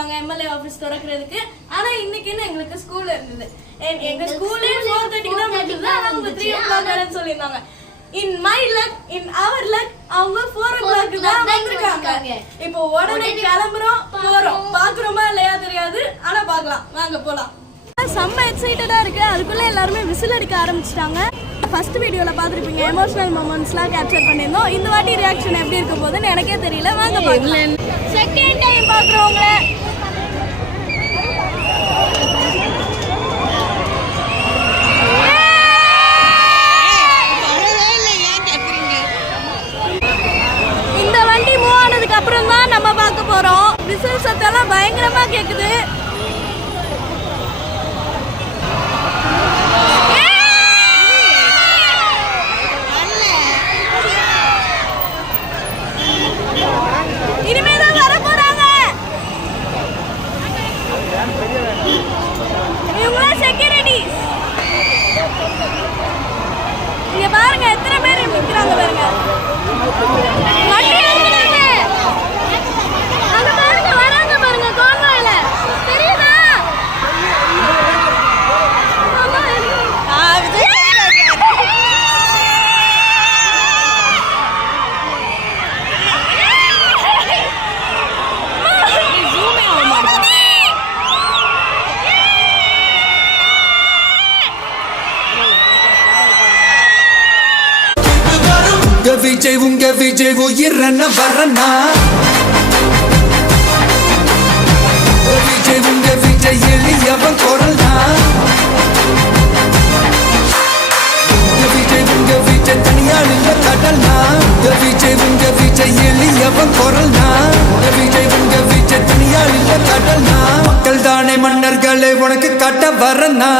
வந்திருந்தாங்க MLA office திறக்கிறதுக்கு. ஆனா இன்னைக்குன்னு எங்களுக்கு ஸ்கூல் இருந்தது. எங்க ஸ்கூலே 4:30 தான் முடிஞ்சது. ஆனா அவங்க 3 o'clock வரேன்னு சொல்லியிருந்தாங்க. In my luck, in our luck, அவங்க 4 o'clock தான் வந்திருக்காங்க. இப்போ உடனே கிளம்புறோம், போறோம். பாக்குறோமா இல்லையா தெரியாது, ஆனா பார்க்கலாம். வாங்க போலாம். செம்ம எக்ஸைட்டடா இருக்கு. அதுக்குள்ள எல்லாருமே விசில் அடிக்க ஆரம்பிச்சிட்டாங்க. ஃபர்ஸ்ட் வீடியோல பாத்துருப்பீங்க, எமோஷனல் மொமெண்ட்ஸ்லாம் கேப்சர் பண்ணிருந்தோம். இந்த வாட்டி ரியாக்ஷன் எப்படி இருக்க போகுதுன்னு எனக்கே தெரியல. வாங்க பார்க்கலாம். செகண்ட் டைம் பாக்குறவங்க அப்புறம் தான் நம்ம பார்க்க போறோம். விசில் சத்தெல்லாம் பயங்கரமா கேக்குது. இனிமேதான் வர போறாங்க. இவங்க செக்யூரிட்டிஸ். இங்க பாருங்க எத்தனை பேர் நிக்கிறாங்க பாருங்க. உங்க விஜய் உயிரன வரனா உங்க விஜய் எளியவன் குரல்னா உங்க விஜய் தனியால் இல்ல கடல்னா உங்க விஜய் எளியவன் குரல்னா உங்க விஜய் தனியால் இல்ல கடல்னா மக்கள் தானே மன்னர்களே உனக்கு காட்ட வரனா